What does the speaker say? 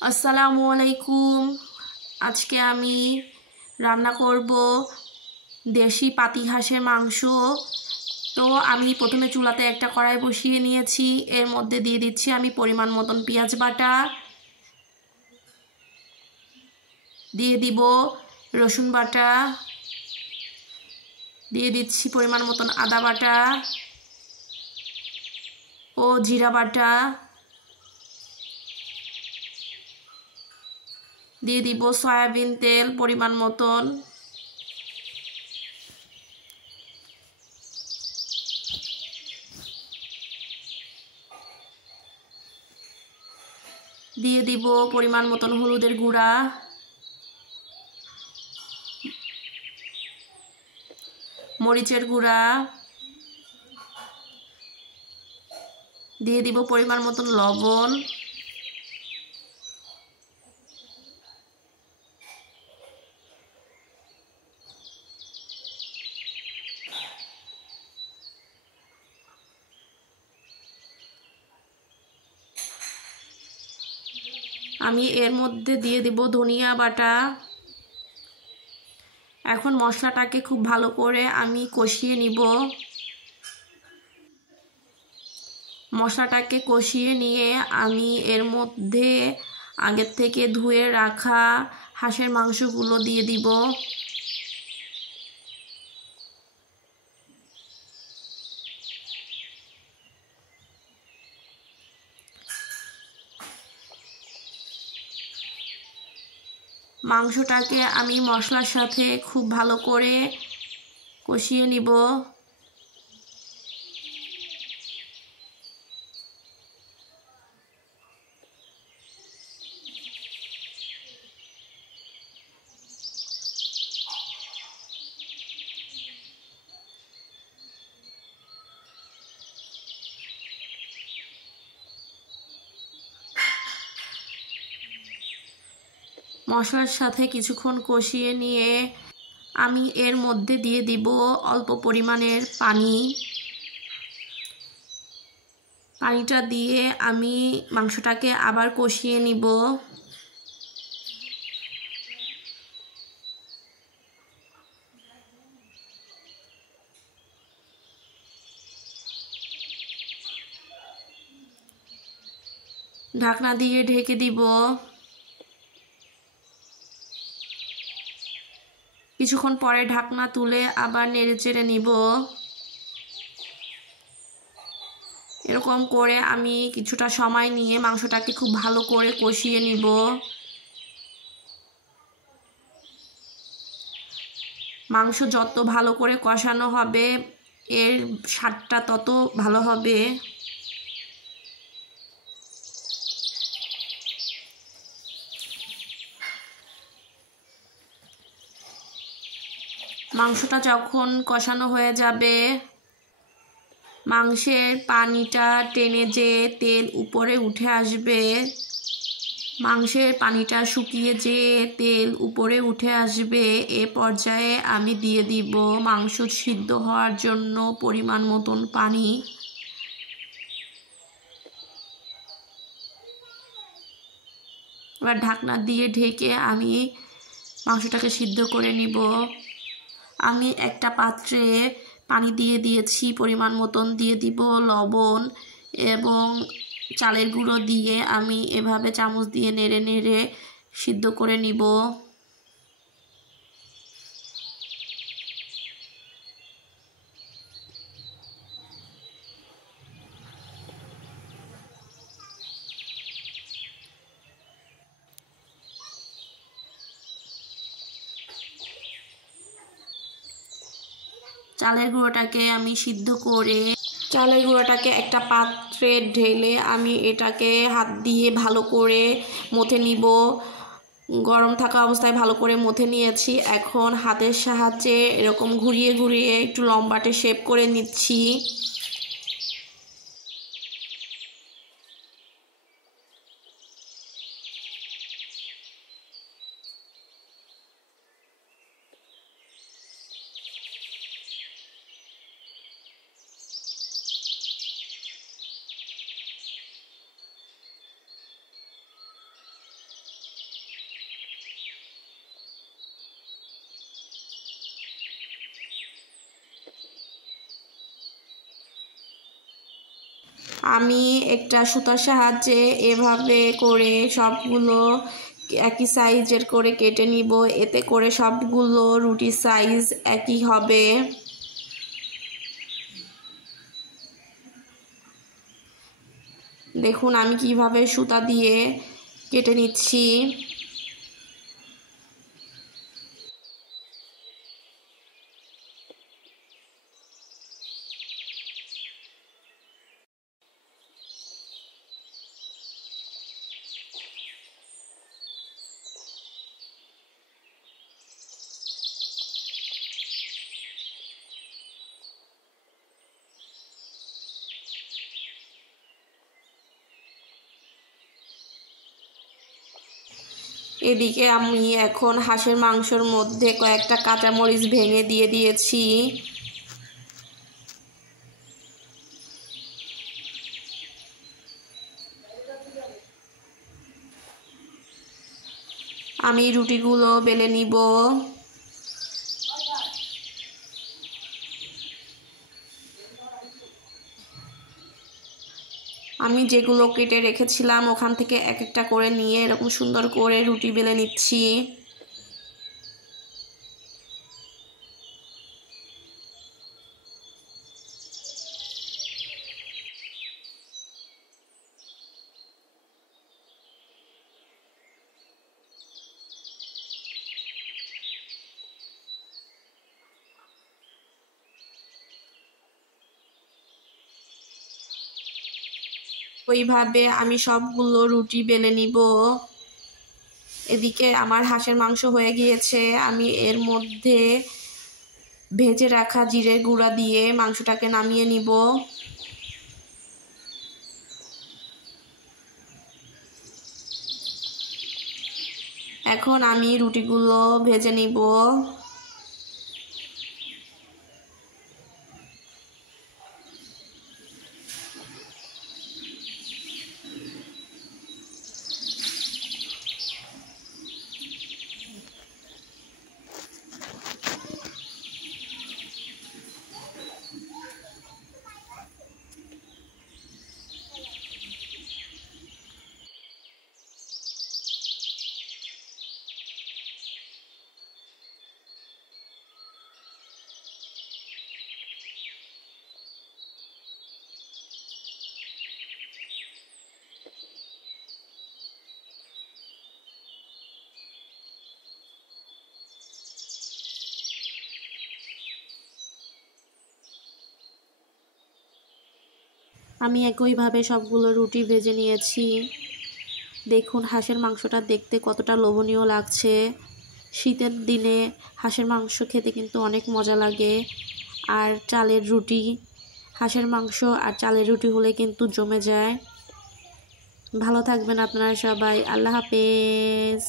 আসসালামু আলাইকুম। আজকে আমি রান্না করব দেশি পাতি হাঁসের মাংস। তো আমি প্রথমে চুলাতে একটা কড়াই বসিয়ে নিয়েছি। এর মধ্যে দিয়ে দিচ্ছি আমি পরিমাণ মতন পেঁয়াজ বাটা, দিয়ে দিব রসুন বাটা, দিয়ে দিচ্ছি পরিমাণ মতন আদা বাটা ও জিরা বাটা, দিয়ে দিব সয়াবিন তেল পরিমাণ মতন, দিয়ে দিব পরিমাণ মতন হলুদের গুঁড়া, মরিচের গুঁড়া, দিয়ে দিব পরিমাণ মতন লবণ, আমি এর মধ্যে দিয়ে দিব ধনিয়া বাটা। এখন মশলাটাকে খুব ভালো করে আমি কষিয়ে নিব। মশলাটাকে কষিয়ে নিয়ে আমি এর মধ্যে আগের থেকে ধুয়ে রাখা হাঁসের মাংসগুলো দিয়ে দিব। মাংসটাকে আমি মশলার সাথে খুব ভালো করে কষিয়ে নিব। মশলার সাথে কিছুক্ষণ কষিয়ে নিয়ে আমি এর মধ্যে দিয়ে দিব অল্প পরিমাণের পানি। পানিটা দিয়ে আমি মাংসটাকে আবার কষিয়ে নিব। ঢাকনা দিয়ে ঢেকে দিব। কিছুক্ষণ পরে ঢাকনা তুলে আবার নেড়েচেড়ে নিব। এরকম করে আমি কিছুটা সময় নিয়ে মাংসটাকে খুব ভালো করে কষিয়ে নিব। মাংস যত ভালো করে কষানো হবে এর স্বাদটা তত ভালো হবে। মাংসটা যখন কষানো হয়ে যাবে, মাংসের পানিটা টেনে যে তেল উপরে উঠে আসবে, মাংসের পানিটা শুকিয়ে যে তেল উপরে উঠে আসবে, এ পর্যায়ে আমি দিয়ে দিব মাংস সিদ্ধ হওয়ার জন্য পরিমাণ মতন পানি। এবার ঢাকনা দিয়ে ঢেকে আমি মাংসটাকে সিদ্ধ করে নিব। আমি একটা পাত্রে পানি দিয়ে দিয়েছি পরিমাণ মতন, দিয়ে দিব লবণ এবং চালের গুঁড়ো দিয়ে আমি এভাবে চামচ দিয়ে নেড়ে নেড়ে সিদ্ধ করে নিব। চালের গুঁড়োটাকে আমি সিদ্ধ করে চালের গুঁড়োটাকে একটা পাত্রে ঢেলে আমি এটাকে হাত দিয়ে ভালো করে মথে নিব। গরম থাকা অবস্থায় ভালো করে মথে নিয়েছি। এখন হাতের সাহায্যে এরকম ঘুরিয়ে ঘুরিয়ে একটু লম্বাটে শেপ করে নিচ্ছি। আমি একটা সুতার সাহায্যে এভাবে করে সবগুলো একই সাইজের করে কেটে নিব, এতে করে সবগুলো রুটির সাইজ একই হবে। দেখুন আমি কিভাবে সুতা দিয়ে কেটে নিচ্ছি। এদিকে আমি এখন হাঁসের মাংসের মধ্যে কয়েকটা কাঁচামরিচ ভেঙে দিয়ে দিয়েছি। আমি রুটিগুলো বেলে নিব। আমি যেগুলো কেটে রেখেছিলাম ওখান থেকে এক একটা করে নিয়ে এরকম সুন্দর করে রুটি বেলে নিচ্ছি। ওইভাবে আমি সবগুলো রুটি বেলে নিব। এদিকে আমার হাঁসের মাংস হয়ে গিয়েছে। আমি এর মধ্যে ভেজে রাখা জিরের গুঁড়া দিয়ে মাংসটাকে নামিয়ে নিব। এখন আমি রুটিগুলো ভেজে নিব। আমি একইভাবে সবগুলো রুটি ভেজে নিয়েছি। দেখুন হাঁসের মাংসটা দেখতে কতটা লোভনীয় লাগছে। শীতের দিনে হাঁসের মাংস খেতে কিন্তু অনেক মজা লাগে। আর চালের রুটি, হাঁসের মাংস আর চালের রুটি হলে কিন্তু জমে যায়। ভালো থাকবেন আপনারা সবাই। আল্লাহ হাফেজ।